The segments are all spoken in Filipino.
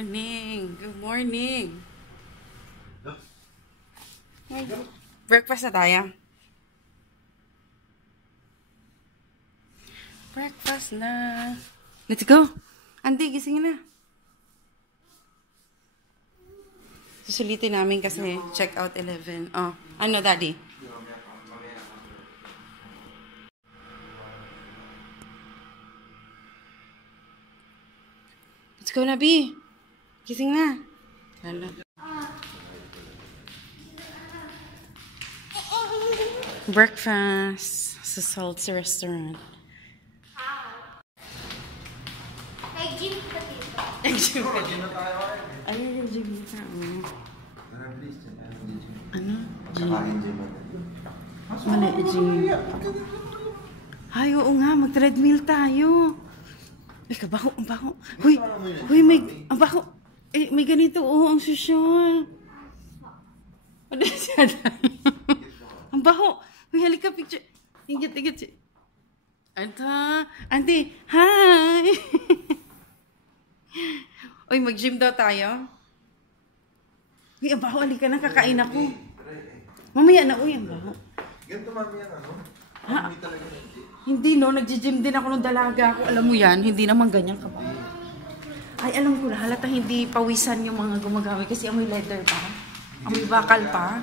morning. Good morning. Breakfast na tayo. Breakfast na. Let's go. Andi, gising na. Susulitin namin kasi check out 11. Oh, ano daddy? Let's go na, B. Gising na. Lala. Breakfast sa Salty Restaurant. Nag-gym ka dito. Nag-gym ka dito. Ay, nag-gym ka. Ano? Gym. Wala, gym. Ay, oo nga. Mag-treadmill tayo. Ay, kabaho, ang baho. Huy, ang baho. Eh, may ganito, ang social. Ano siya na? Ang baho. Huy, halika, picture. Tingit. Anta, auntie, hi! Uy, mag-gym daw tayo. Huy, ang baho, halika na, kakain ako. Mamaya na, uy, ang baho. Ganito mamaya na, no? Ha? Hindi, no, nag-gym din ako nung dalaga ako. Alam mo yan, hindi naman ganyan kabaho. Ay, alam ko na, halata hindi pawisan yung mga gumagamit kasi amoy leather pa. Amoy bakal pa.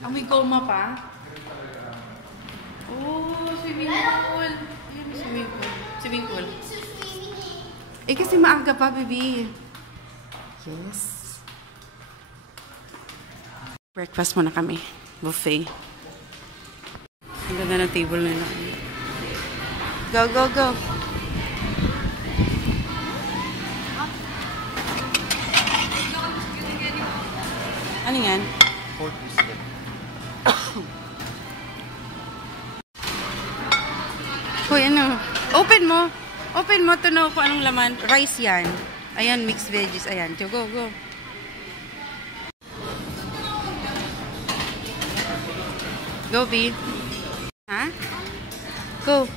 Amoy goma pa. Oh, swimming pool. Swimming pool. Eh, kasi maaga pa, baby. Yes. Breakfast muna kami. Buffet. Ang ganda ng table nila. Go. Ano yan? Pork biscuit. Hoy, ano? Open mo to know kung anong laman. Rice yan. Ayan, mixed veggies. Ayan. Go. Go, B. Ha? Go.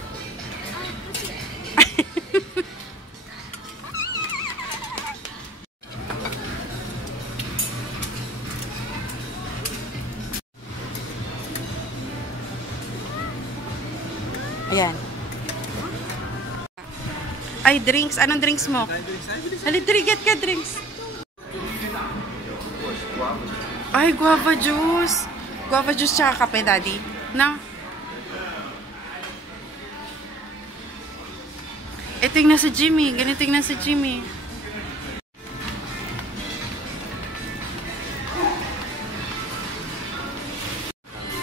Ayan. Ay, drinks. Anong drinks mo? Halidri, get ka drinks. Ay, guava juice. Guava juice tsaka kape, daddy. Na? Ito yung nasa Jimmy. Ganito yung nasa Jimmy.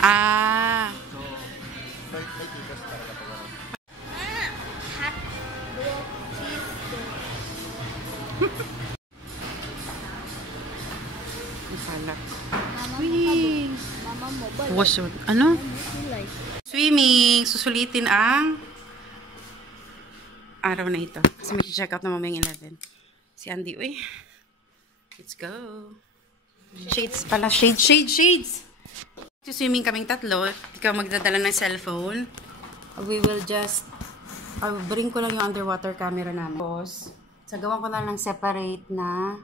Ah. Salak. Mama mo ba? Wash out. Ano? Swimming. Susulitin ang araw na ito. Kasi may check out na mamayang 11. Si Andy, uy. Let's go. Shades pala. Shades. Swimming kaming tatlo. Ikaw magdadala ng cellphone. We will just bring ko lang yung underwater camera namin. Tapos, sagawan ko na lang separate na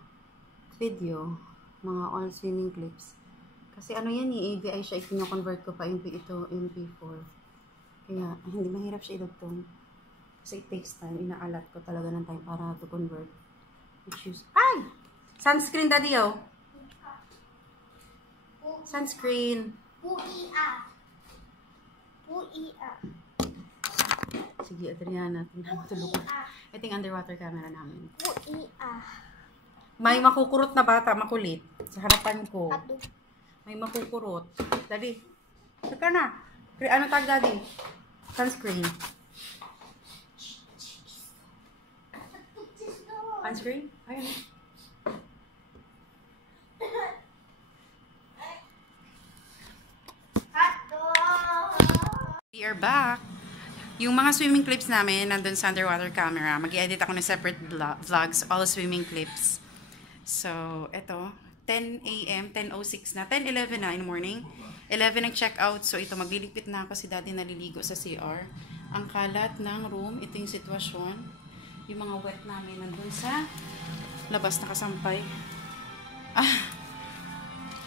video. Mga all swimming clips. Kasi ano yan AVI siya. Ipino-convert ko pa ito MP4. Kaya, hindi mahirap siya idugtong. Kasi it takes time. Inaalat ko talaga ng time para to convert. Ay! Sunscreen, daddy, oh. Sunscreen. Puia. Sige, Adriana. Matulog ko. Ito yung underwater camera namin. Puia. May makukurot na bata, makulit. Sa harapan ko. Ato. May makukurot. Daddy. Saka na. Ano tag, daddy? Sunscreen. Sunscreen? Ayun. We are back. Yung mga swimming clips namin nandun sa underwater camera. Mag-i-edit ako ng separate vlogs, all swimming clips. So, eto, 10 a.m., 10:06 na, 10:11 na in the morning. 11 ang check out. So, ito, magliligpit na ako si daddy naliligo sa CR. Ang kalat ng room, ito yung sitwasyon. Yung mga wet namin nandun sa Labas nakasampay. Ah.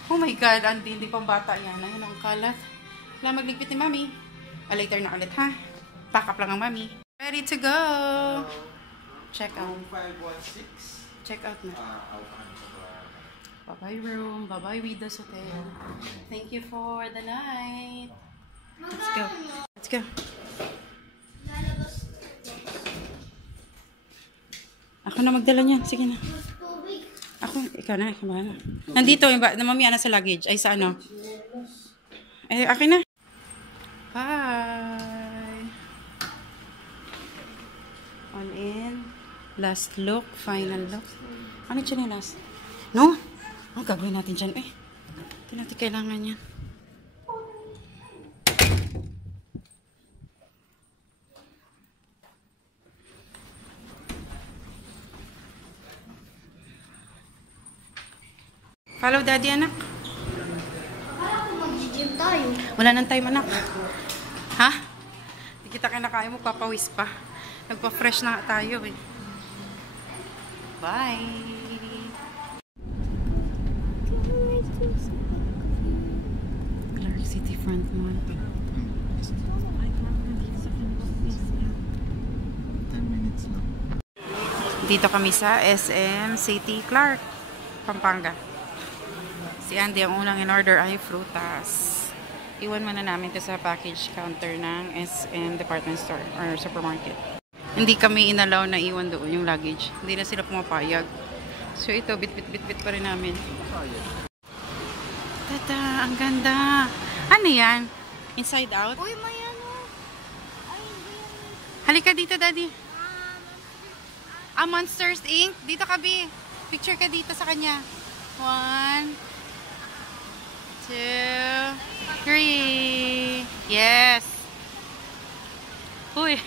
Oh my God, hindi pang bata yan. Ayun ang kalat. Wala magligpit ni Mami. Later na ulit, ha? Pack up lang ang Mami. Ready to go! Check out. 516. Check out na. Bye-bye room. Bye-bye Widas Hotel. Thank you for the night. Let's go. Let's go. Ako na magdala niyan. Sige na. Ikaw na. Nandito yung mamaya na sa luggage. Ay, sa ano? Ay, akin na. Bye. On in. Last look. Final look. Ano dyan yung last? No? Ang gagawin natin dyan. Hindi natin kailangan yan. Follow daddy, anak. Mag-gym tayo. Wala nang time, anak. Ha? Hindi kita kinakain mo, papawis pa. Nagpa-fresh na tayo eh. Bye! Clark City Front Mall. 10 minutes lang. Dito kami sa SM City Clark, Pampanga. Si Andy ang unang in-order ay frutas. Iwan muna namin ito sa package counter ng SM department store or supermarket. Hindi kami inalaw na iwan doon yung luggage. Hindi na sila pumapayag. So ito, bit pa rin namin. Tata, ang ganda. Ano yan? Inside out? Uy, may ano. Ay, hindi yan. Halika dito, daddy. Monsters Inc. Dito ka, B. Picture ka dito sa kanya. 1, 2, 3. Yes. Uy.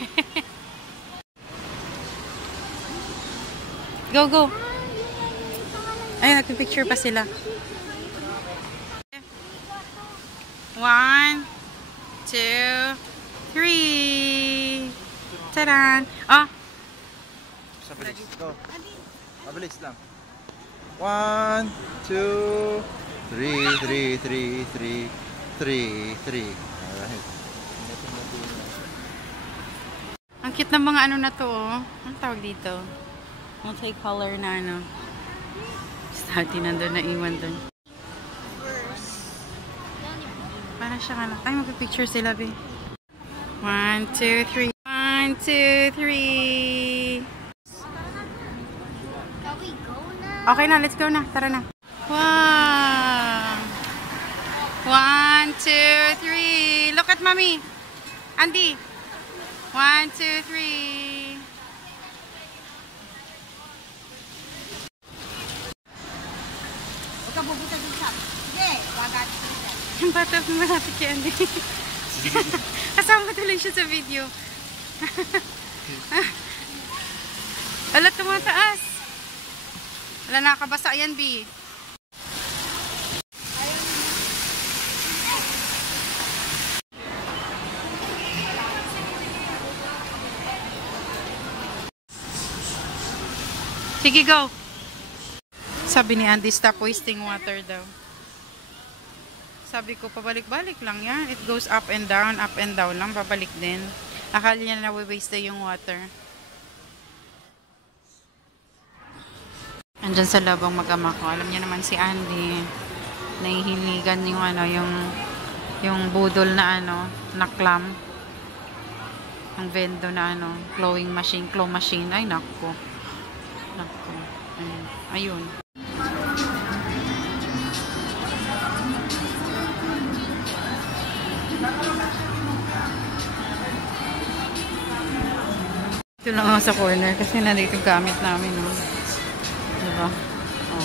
Go, go. Ay, nagpipicture pa sila. 1, 2, 3. Taran. Ah. Mabilis. Go. Mabilis lang. 1, 2, 3. Alright. Ang cute ng mga ano na to, oh. Ang tawag dito? Multicolor na ano. Study nandun na iwan dun. Para siya ano. Ay, magpipicture sila, be. 1, 2, 3. 1, 2, 3. Can we go na? Okay na, let's go na. Tara na. Wow! 1, 2, 3. Look at mommy. Andy. 1, 2, 3. Huwag ka bubuta dun sa. Sige, wagat dito. Yung bata po malapit kay Andy. Kasama tuloy siya sa video. Wala, tumataas. Wala, nakakabasa yan, B. Sige, go. Sabi ni Andy, stop wasting water daw. Sabi ko, pabalik-balik lang yan. It goes up and down lang. Babalik din. Akala niya na waste yung water. Andyan sa labang mag-ama ko. Alam niya naman si Andy. Nahihiligan yung ano, yung budol na ano, na clam. Ang vendo na ano, claw machine. Ay, nako. Nako. Ayun. Ito lang ako sa corner kasi nandito yung gamit namin. No? Diba? Oh.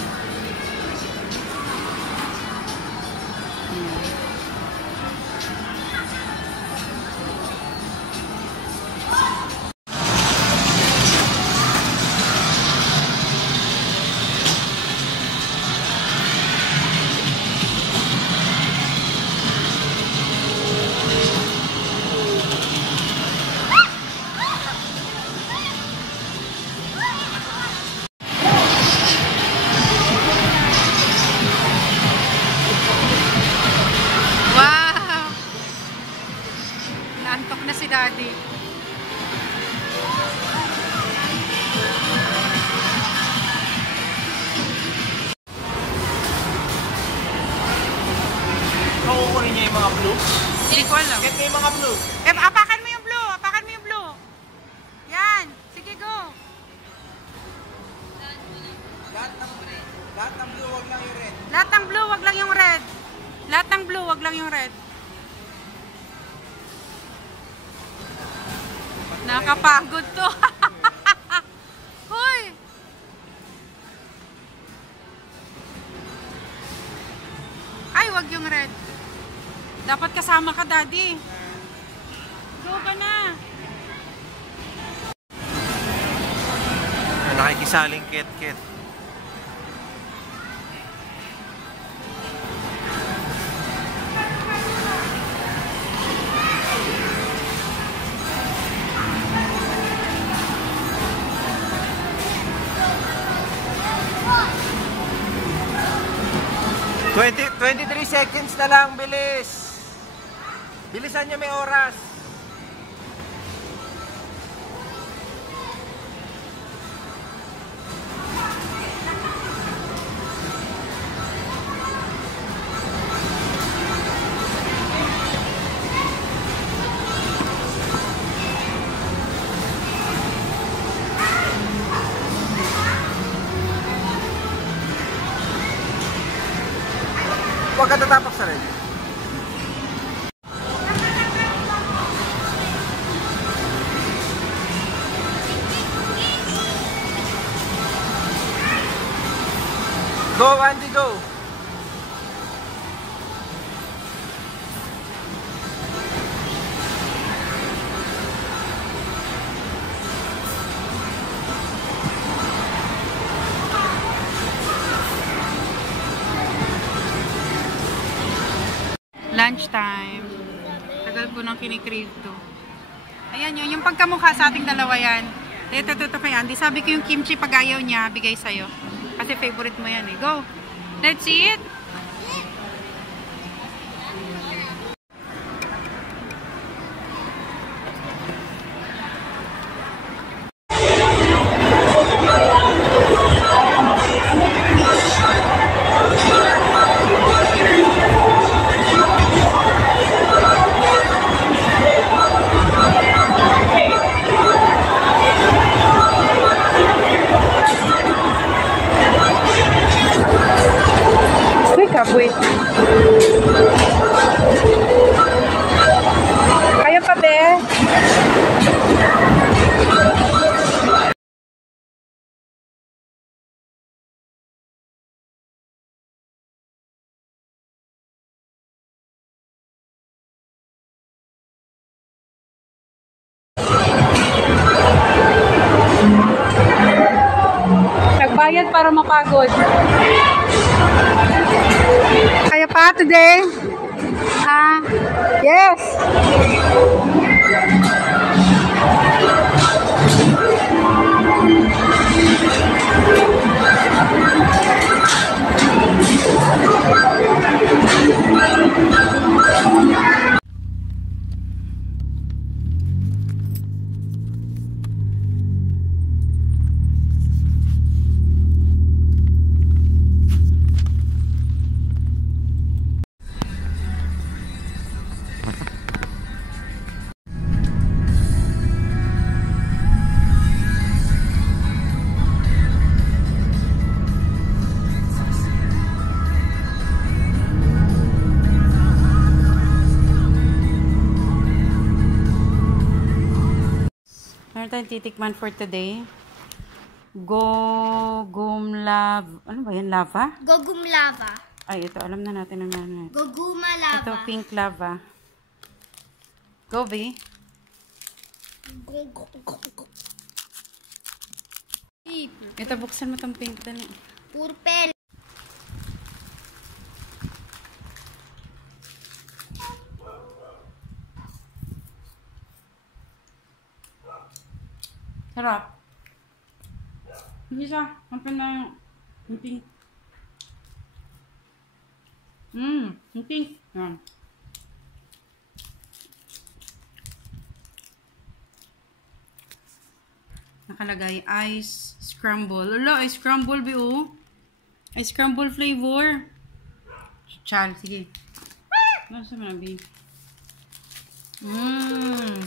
mga blue? Hindi ko alam. Get mo yung mga blue. Apakan mo yung blue. Apakan mo yung blue. Yan. Sige, go. Lahat ng blue, wag lang yung red. Lahat ng blue, wag lang yung red. Lahat ng blue, wag lang yung red. Nakapagod to. Hoy. Ay, wag yung red. Dapat kasama ka, Daddy. Go ka na. Nakikisaling kit-kit. Twenty 23 seconds na lang, bilis. Bilisan nyo, may oras. Huwag ka tatapak sa red. Go, Andy, go! Lunch time. Tagal ko nang kinikrave to. Ayan yun, yung pagkamukha sa ating dalawa yan. Ito kay Andy. Sabi ko yung kimchi pag ayaw niya, bigay sa'yo. Kasi favorite mo yan eh. Go! Let's eat! Wait. Kaya pa, be? Nagbayad para mapagod. Kaya pa today? Yes! Meron tayong titikman for today. Gogumlava. Ano ba yan? Lava? Gogum lava. Ay, ito. Alam na natin ang ano. Goguma lava. Ito, pink lava. Gobi. Ito, buksan mo itong pink. Dali. Purple. Sarap. Hindi siya. Open na yung pink. Yung pink. Yan. Nakalagay ice scramble. Wala, ice scramble ba oh? Ice scramble flavor. Chal, sige. Ano sa mga B? Mmm.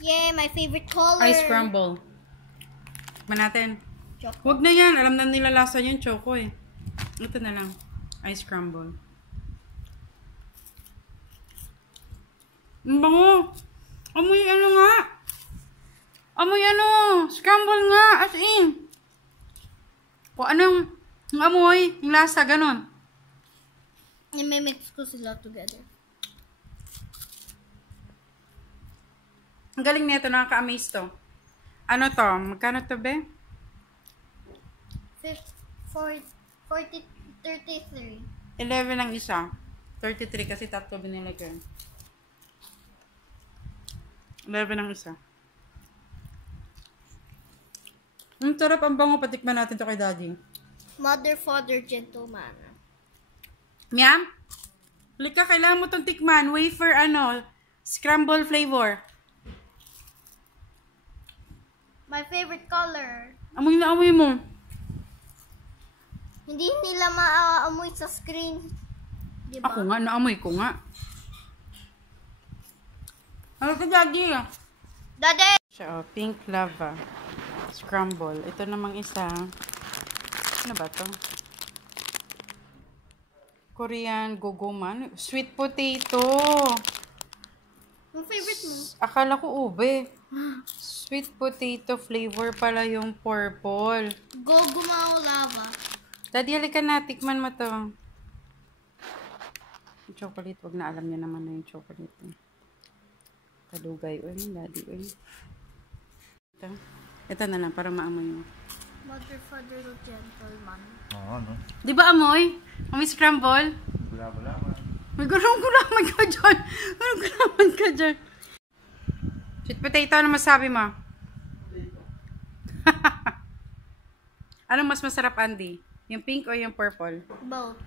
Yeah, my favorite color. Ice crumble. Tikman natin. Choco. Huwag na yan. Alam na nila lasa yung choco eh. Ito na lang. Ice crumble. Ang bango. Amoy ano nga. Amoy ano. Scramble nga. As in. Kung anong amoy. Yung lasa. Ganon. I-mix ko sila together. Ang galing nito. Nakaka-amaze to. Ano to? Magkano to be? 33. 11 ang isa. 33 kasi tatlo binili ko. 11 ang isa. Ang sarap, ang bango. Patikman natin to kay Daddy. Mother, father, gentleman. Miyam? Lika, kailangan mo tong tikman. Wafer, ano, scramble flavor. My favorite color. Amoy na amoy mo. Hindi nila maaamoy sa screen. Diba? Ako nga, naamoy ko nga. Ano to, Daddy? Daddy! Siya, oh, pink lava. Scramble. Ito namang isa. Ano ba to? Korean gogoman. Sweet potato. Yung favorite mo? Akala ko ube. Sweet potato flavor pala yung purple. Gogumao lava. Daddy, halika na. Tikman mo to. Yung chocolate. Wag na, alam niya naman na yung chocolate. Kalugay. Uy, Daddy. Uy. Ito na lang, para maamoy mo. Mother, father, gentleman. Oo, no? Di ba amoy? Amoy scramble? Gula-gulaman. May gulaman ka dyan. May gulaman ka dyan. Sweet potato, ano masabi mo? Anong mas masarap, Andy? Yung pink o yung purple? Both.